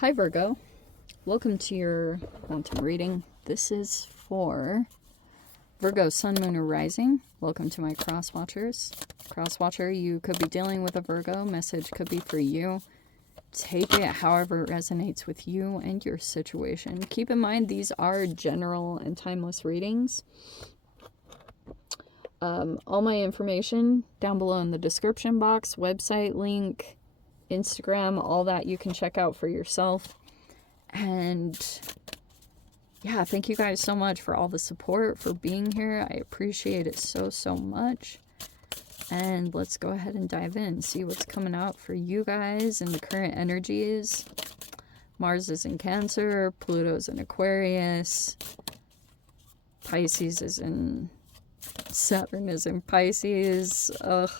Hi Virgo, welcome to your quantum reading. This is for Virgo, Sun, Moon, or Rising. Welcome to my cross watchers. Cross watcher, you could be dealing with a Virgo. Message could be for you. Take it however it resonates with you and your situation. Keep in mind these are general and timeless readings. All my information down below in the description box, website link, Instagram, all that you can check out for yourself. And yeah, thank you guys so much for all the support, for being here. I appreciate it so much. And let's go ahead and dive in, see what's coming out for you guys in the current energies. Mars is in Cancer, Pluto's in Aquarius, Pisces is in, Saturn is in Pisces. Ugh,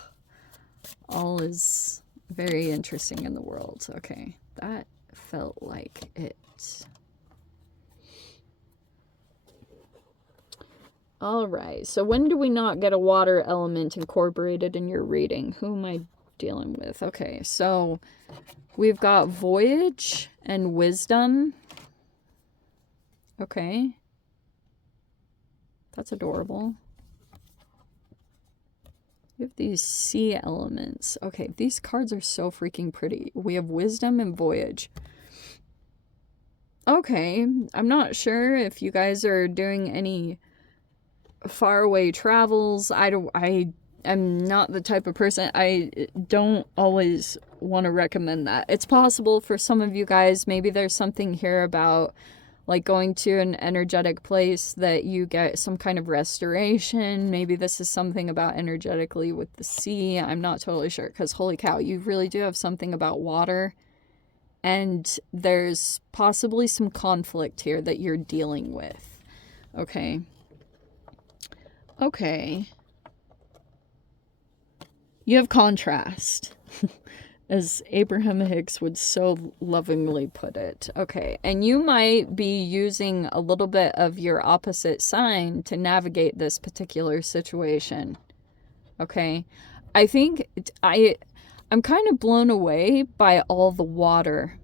all is very interesting in the world. Okay, that felt like it. All right, so when do we not get a water element incorporated in your reading? Who am I dealing with? Okay, so we've got Voyage and Wisdom. Okay, that's adorable. We have these sea elements. Okay, these cards are so freaking pretty. We have Wisdom and Voyage. Okay, I'm not sure if you guys are doing any faraway travels. I am not the type of person. I don't always want to recommend that. It's possible for some of you guys, maybe there's something here about like going to an energetic place that you get some kind of restoration. Maybe this is something about energetically with the sea. I'm not totally sure, because holy cow, you really do have something about water. And there's possibly some conflict here that you're dealing with. Okay. Okay. You have contrast. As Abraham Hicks would so lovingly put it. Okay, and you might be using a little bit of your opposite sign to navigate this particular situation. Okay, I think I'm kind of blown away by all the water,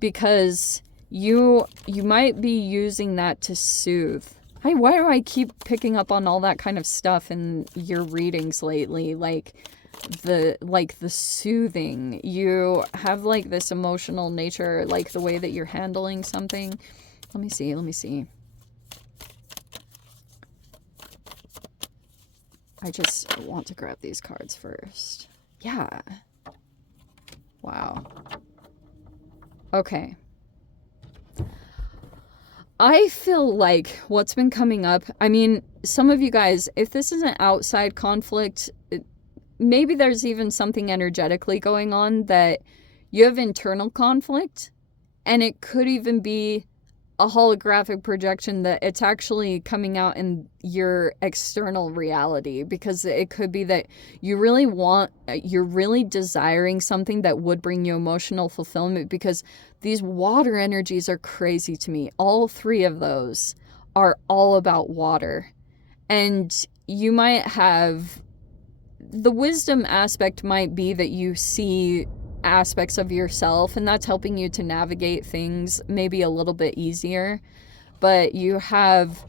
because you might be using that to soothe. Why do I keep picking up on all that kind of stuff in your readings lately? Like the soothing. You have like this emotional nature, like the way that you're handling something. Let me see. I just want to grab these cards first. Yeah. Wow. Okay. I feel like what's been coming up, I mean, some of you guys, if this is an outside conflict, maybe there's even something energetically going on that you have internal conflict, and it could even be a holographic projection that it's actually coming out in your external reality, because it could be that you're really desiring something that would bring you emotional fulfillment, because these water energies are crazy to me. All three of those are all about water. And you might have the wisdom aspect might be that you see aspects of yourself, and that's helping you to navigate things maybe a little bit easier. But you have,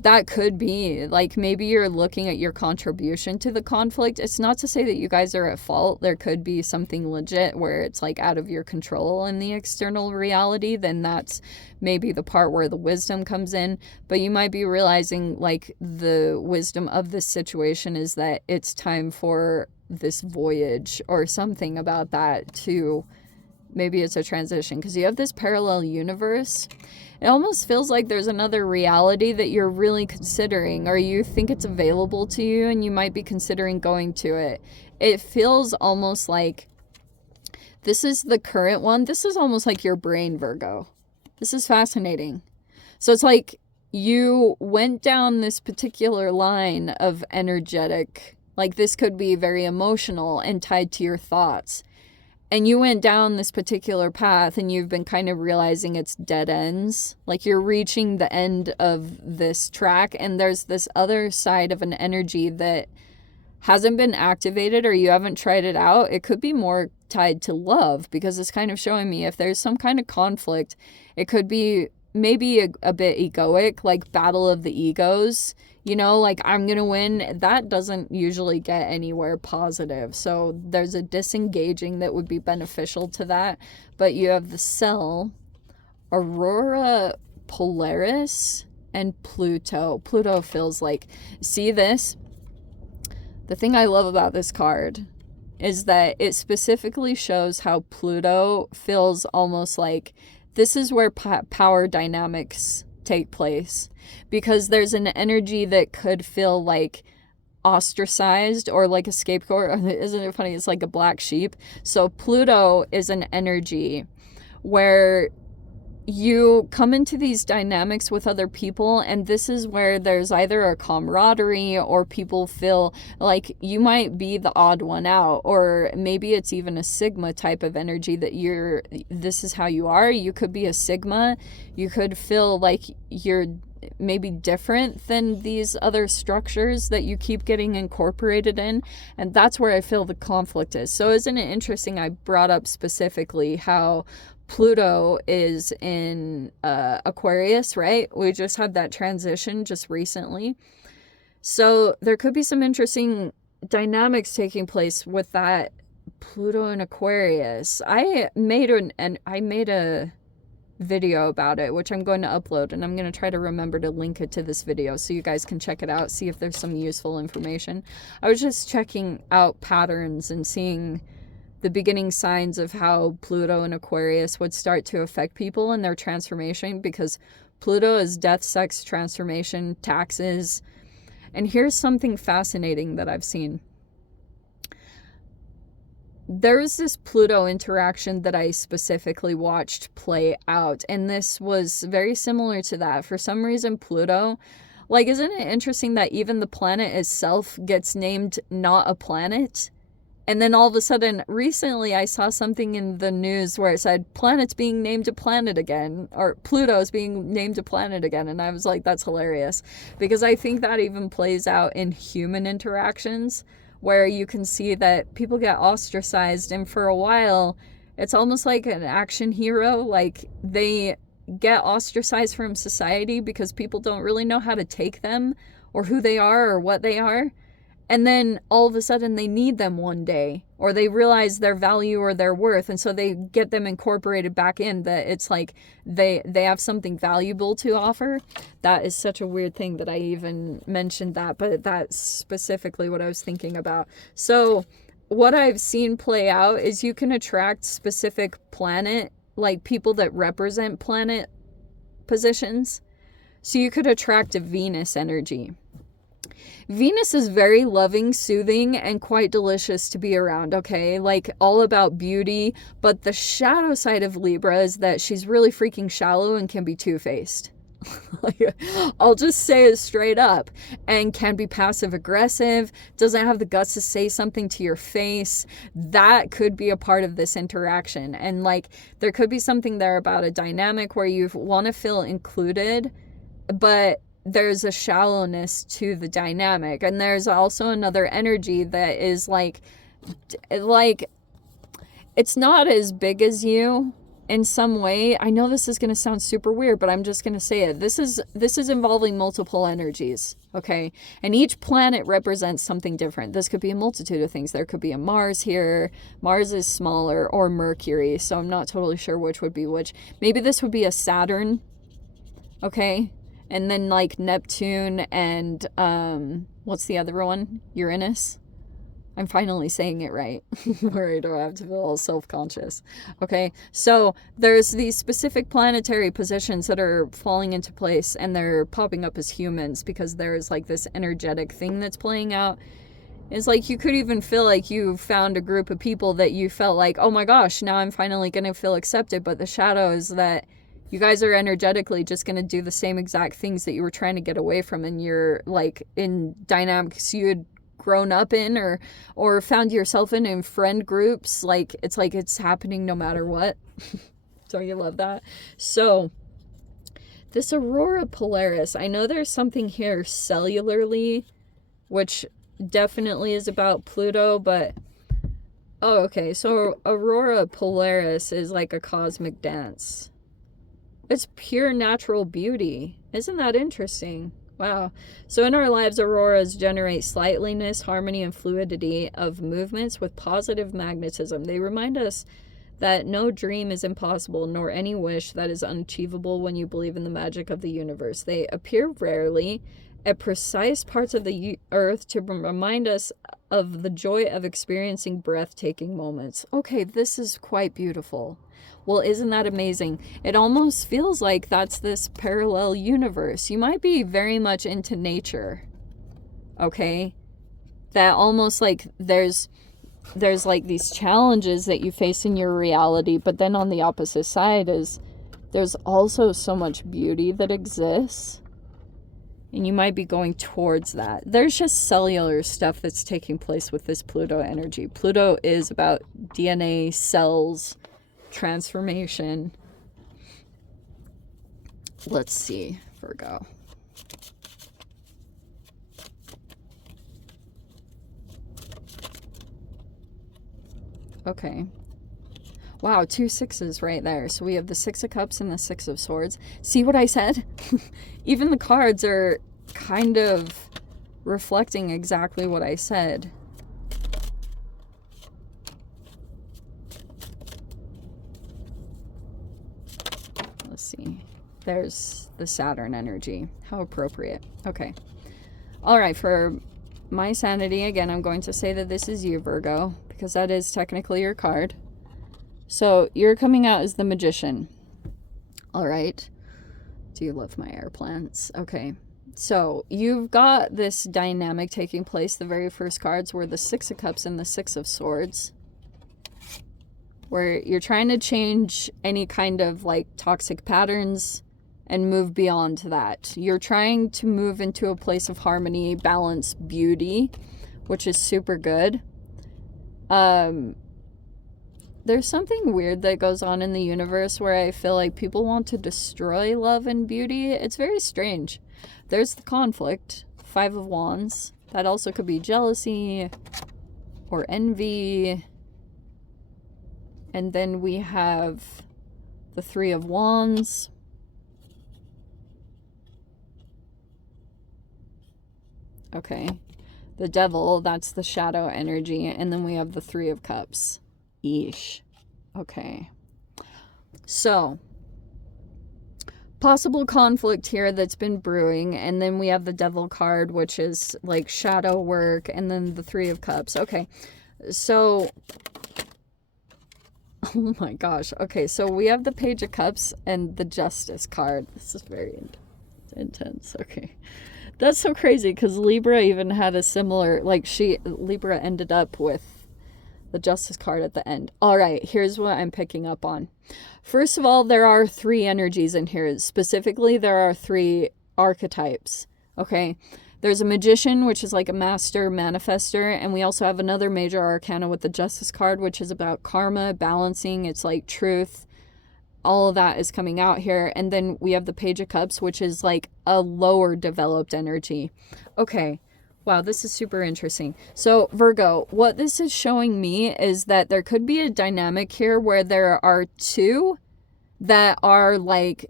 that could be like, maybe you're looking at your contribution to the conflict. It's not to say that you guys are at fault. There could be something legit where it's like out of your control in the external reality. Then that's maybe the part where the wisdom comes in. But you might be realizing like the wisdom of this situation is that it's time for this voyage or something about that too. Maybe it's a transition, because you have this parallel universe. It almost feels like there's another reality that you're really considering, or you think it's available to you and you might be considering going to it. It feels almost like this is the current one. This is almost like your brain, Virgo. This is fascinating. So it's like you went down this particular line of energetic, like this could be very emotional and tied to your thoughts. And you went down this particular path and you've been kind of realizing it's dead ends. Like you're reaching the end of this track, and there's this other side of an energy that hasn't been activated or you haven't tried it out, it could be more tied to love, because it's kind of showing me if there's some kind of conflict, it could be maybe a bit egoic, like battle of the egos, you know, like I'm gonna win. That doesn't usually get anywhere positive. So there's a disengaging that would be beneficial to that. But you have the cell, Aurora Polaris, and Pluto. Pluto feels like, see this? The thing I love about this card is that it specifically shows how Pluto feels almost like this is where power dynamics take place, because there's an energy that could feel like ostracized or like a scapegoat. Isn't it funny? It's like a black sheep. So Pluto is an energy where you come into these dynamics with other people, and this is where there's either a camaraderie or people feel like you might be the odd one out, or maybe it's even a Sigma type of energy that this is how you are. You could be a Sigma. You could feel like you're maybe different than these other structures that you keep getting incorporated in, and that's where I feel the conflict is. So isn't it interesting I brought up specifically how Pluto is in Aquarius, right? We just had that transition just recently. So there could be some interesting dynamics taking place with that Pluto in Aquarius. I made a video about it, which I'm going to upload, and I'm going to try to remember to link it to this video so you guys can check it out, see if there's some useful information. I was just checking out patterns and seeing the beginning signs of how Pluto and Aquarius would start to affect people in their transformation, because Pluto is death, sex, transformation, taxes. And here's something fascinating that I've seen. There was this Pluto interaction that I specifically watched play out, and this was very similar to that. For some reason, Pluto, like, isn't it interesting that even the planet itself gets named not a planet? And then all of a sudden, recently I saw something in the news where it said planet's being named a planet again, or Pluto's being named a planet again. And I was like, that's hilarious, because I think that even plays out in human interactions, where you can see that people get ostracized, and for a while it's almost like an action hero. Like, they get ostracized from society because people don't really know how to take them or who they are or what they are. And then all of a sudden they need them one day, or they realize their value or their worth, and so they get them incorporated back in, that it's like they have something valuable to offer. That is such a weird thing that I even mentioned that, but that's specifically what I was thinking about. So what I've seen play out is you can attract specific planet, like people that represent planet positions. So you could attract a Venus energy. Venus is very loving, soothing, and quite delicious to be around, okay? Like, all about beauty, but the shadow side of Libra is that she's really freaking shallow and can be two-faced. Like, I'll just say it straight up, and can be passive-aggressive, doesn't have the guts to say something to your face. That could be a part of this interaction, and like, there could be something there about a dynamic where you want to feel included, but there's a shallowness to the dynamic. And there's also another energy that is like it's not as big as you in some way. I know this is going to sound super weird, but I'm just going to say it. This is involving multiple energies, okay? And each planet represents something different. This could be a multitude of things. There could be a Mars here. Mars is smaller, or Mercury, so I'm not totally sure which would be which. Maybe this would be a Saturn, okay? And then like Neptune and what's the other one? Uranus. I'm finally saying it right, where I don't have to feel all self-conscious. Okay, so there's these specific planetary positions that are falling into place, and they're popping up as humans because there's like this energetic thing that's playing out. It's like you could even feel like you found a group of people that you felt like, oh my gosh, now I'm finally going to feel accepted. But the shadow is that you guys are energetically just going to do the same exact things that you were trying to get away from, and you're like in dynamics you had grown up in or found yourself in friend groups. Like it's happening no matter what. Don't you love that? So this Aurora Polaris, I know there's something here cellularly, which definitely is about Pluto, but oh, okay. So Aurora Polaris is like a cosmic dance. It's pure natural beauty. Isn't that interesting? Wow. So in our lives, auroras generate sightliness, harmony, and fluidity of movements with positive magnetism. They remind us that no dream is impossible, nor any wish that is unachievable when you believe in the magic of the universe. They appear rarely at precise parts of the earth to remind us of the joy of experiencing breathtaking moments. Okay, this is quite beautiful. Well, isn't that amazing? It almost feels like that's this parallel universe. You might be very much into nature, okay? That almost like there's like these challenges that you face in your reality, but then on the opposite side is there's also so much beauty that exists, and you might be going towards that. There's just cellular stuff that's taking place with this Pluto energy. Pluto is about DNA, cells, transformation. Let's see, Virgo. Okay. Wow, 2 6s right there. So we have the 6 of Cups and the 6 of Swords. See what I said? Even the cards are kind of reflecting exactly what I said. Let's see. There's the Saturn energy. How appropriate. Okay. All right, for my sanity, again, I'm going to say that this is you, Virgo, because that is technically your card. So you're coming out as the Magician. All right. Do you love my air plants? Okay. So you've got this dynamic taking place. The very first cards were the 6 of Cups and the 6 of Swords, where you're trying to change any kind of like toxic patterns and move beyond that. You're trying to move into a place of harmony, balance, beauty, which is super good. There's something weird that goes on in the universe where I feel like people want to destroy love and beauty. It's very strange. There's the conflict, 5 of Wands. That also could be jealousy or envy. And then we have the 3 of Wands. Okay. The Devil, that's the shadow energy. And then we have the 3 of Cups. Eesh. Okay. So, possible conflict here that's been brewing. And then we have the Devil card, which is like shadow work. And then the 3 of Cups. Okay. So, oh my gosh. Okay, so we have the Page of Cups and the Justice card. This is very intense. Okay. That's so crazy because Libra even had a similar, like Libra ended up with the Justice card at the end. All right, here's what I'm picking up on. First of all, there are 3 energies in here. Specifically, there are 3 archetypes. Okay. There's a Magician, which is like a master manifester. And we also have another major arcana with the Justice card, which is about karma, balancing. It's like truth. All of that is coming out here. And then we have the Page of Cups, which is like a lower developed energy. Okay. Wow, this is super interesting. So, Virgo, what this is showing me is that there could be a dynamic here where there are 2 that are like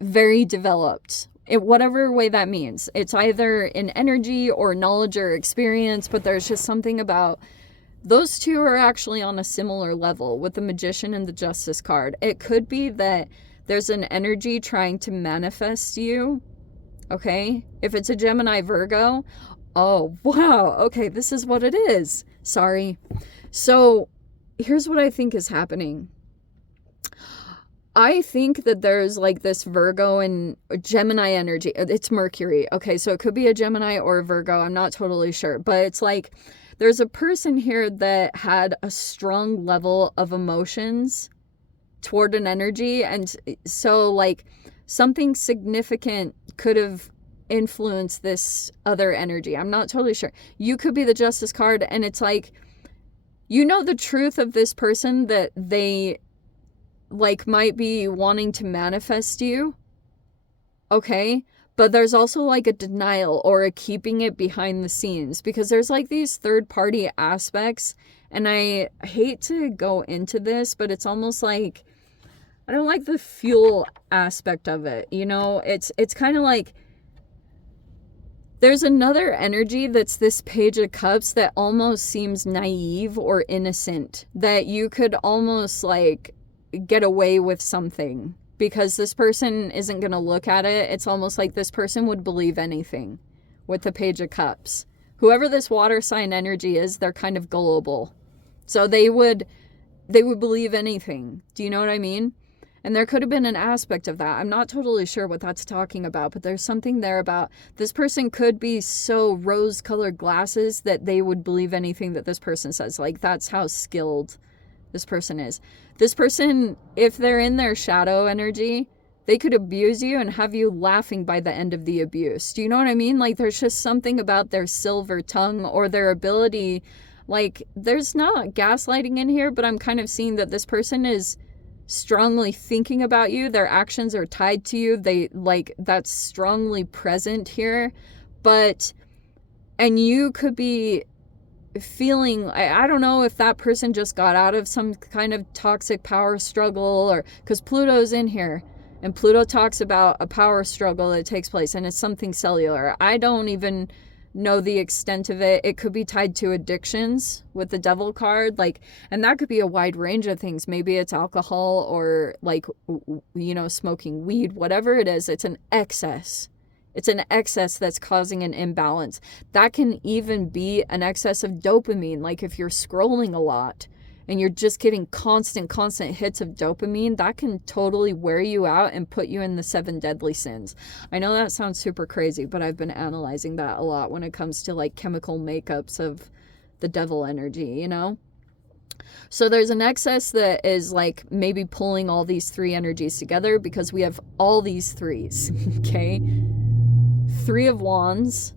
very developed. In whatever way that means. It's either in energy or knowledge or experience, but there's just something about those 2 are actually on a similar level with the Magician and the Justice card. It could be that there's an energy trying to manifest you. Okay? If it's a Gemini Virgo, oh, wow. Okay, this is what it is. Sorry. So, here's what I think is happening. I think that there's like this Virgo and Gemini energy. It's Mercury. Okay, so it could be a Gemini or a Virgo. I'm not totally sure. But it's like there's a person here that had a strong level of emotions toward an energy. And so like something significant could have influenced this other energy. I'm not totally sure. You could be the Justice card and it's like, you know the truth of this person that they like might be wanting to manifest you. Okay. But there's also like a denial or a keeping it behind the scenes, because there's like these third party aspects. And I hate to go into this, but it's almost like, I don't like the fuel aspect of it. You know, it's kind of like, there's another energy that's this Page of Cups that almost seems naive or innocent, that you could almost like get away with something because this person isn't going to look at it. It's almost like this person would believe anything with the Page of Cups. Whoever this water sign energy is, they're kind of gullible. So they would believe anything. Do you know what I mean? And there could have been an aspect of that. I'm not totally sure what that's talking about, but there's something there about this person could be so rose-colored glasses that they would believe anything that this person says. Like, that's how skilled this person is. This person, if they're in their shadow energy, they could abuse you and have you laughing by the end of the abuse. Do you know what I mean? Like, there's just something about their silver tongue or their ability. Like, there's not gaslighting in here, but I'm kind of seeing that this person is strongly thinking about you. Their actions are tied to you. They like, that's strongly present here. But, and you could be feeling, I don't know if that person just got out of some kind of toxic power struggle, or because Pluto's in here and Pluto talks about a power struggle that takes place and it's something cellular. I don't even know the extent of it. It could be tied to addictions with the Devil card, like, and that could be a wide range of things. Maybe it's alcohol or like, you know, smoking weed, whatever it is. It's an excess. It's an excess that's causing an imbalance. That can even be an excess of dopamine. Like if you're scrolling a lot and you're just getting constant hits of dopamine, that can totally wear you out and put you in the 7 deadly sins. I know that sounds super crazy, but I've been analyzing that a lot when it comes to like chemical makeups of the devil energy, you know? So there's an excess that is like maybe pulling all these 3 energies together, because we have all these 3s, okay? 3 of Wands,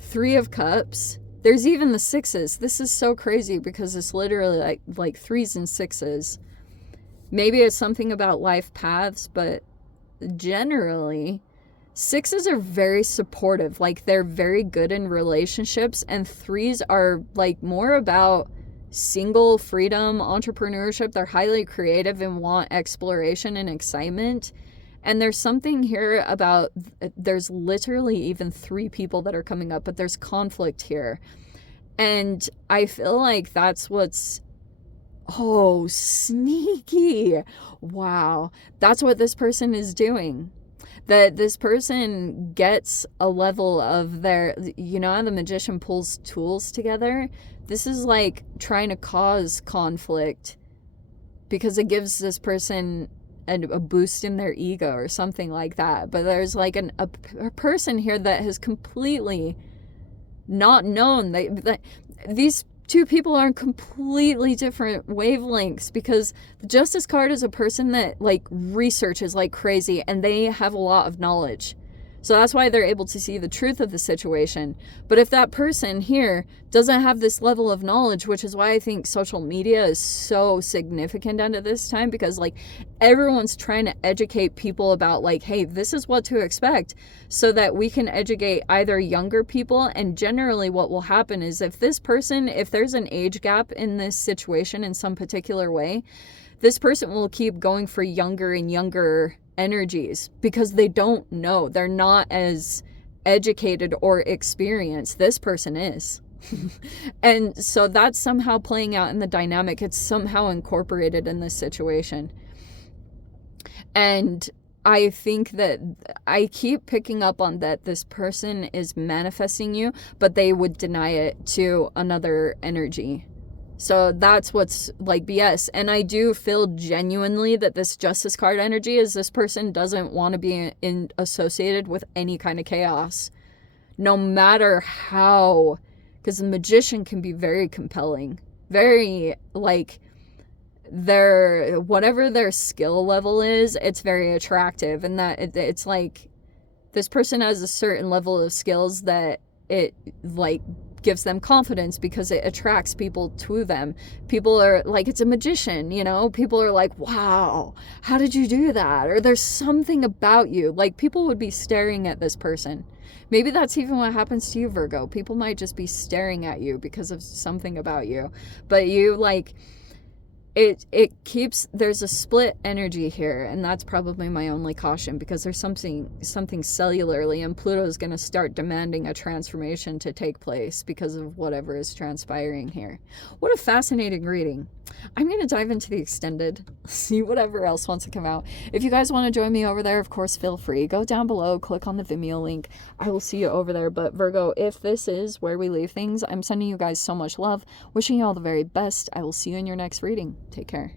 3 of Cups. There's even the 6s. This is so crazy because it's literally like 3s and 6s. Maybe it's something about life paths, but generally 6s are very supportive. Like they're very good in relationships, and 3s are like more about single freedom, entrepreneurship. They're highly creative and want exploration and excitement. And there's something here about, there's literally even 3 people that are coming up, but there's conflict here. And I feel like that's what's, oh, sneaky. Wow. That's what this person is doing. That this person gets a level of their, you know how the magician pulls tools together? This is like trying to cause conflict because it gives this person a boost in their ego or something like that. But there's like a person here that has completely not known that these 2 people are in completely different wavelengths, because the Justice card is a person that like researches like crazy and they have a lot of knowledge. So that's why they're able to see the truth of the situation. But if that person here doesn't have this level of knowledge, which is why I think social media is so significant under this time, because like everyone's trying to educate people about like, hey, this is what to expect, so that we can educate either younger people. And generally what will happen is if this person, if there's an age gap in this situation in some particular way, this person will keep going for younger and younger energies because they don't know. They're not as educated or experienced. This person is. And so that's somehow playing out in the dynamic. It's somehow incorporated in this situation. And I think that I keep picking up on that this person is manifesting you, but they would deny it to another energy. So that's what's like BS. And I do feel genuinely that this Justice card energy is this person doesn't want to be associated with any kind of chaos, no matter how, because the Magician can be very compelling, very like whatever their skill level is, it's very attractive. And that it's like this person has a certain level of skills that it like gives them confidence because it attracts people to them. People are like, it's a magician, you know? People are like, wow, how did you do that? Or there's something about you. Like, people would be staring at this person. Maybe that's even what happens to you, Virgo. People might just be staring at you because of something about you. But you, like, it keeps, there's a split energy here, and that's probably my only caution, because there's something cellularly, and Pluto's going to start demanding a transformation to take place because of whatever is transpiring here. What a fascinating reading. I'm going to dive into the extended, see whatever else wants to come out. If you guys want to join me over there, of course, feel free. Go down below, click on the Vimeo link. I will see you over there. But Virgo, if this is where we leave things, I'm sending you guys so much love, wishing you all the very best. I will see you in your next reading. Take care.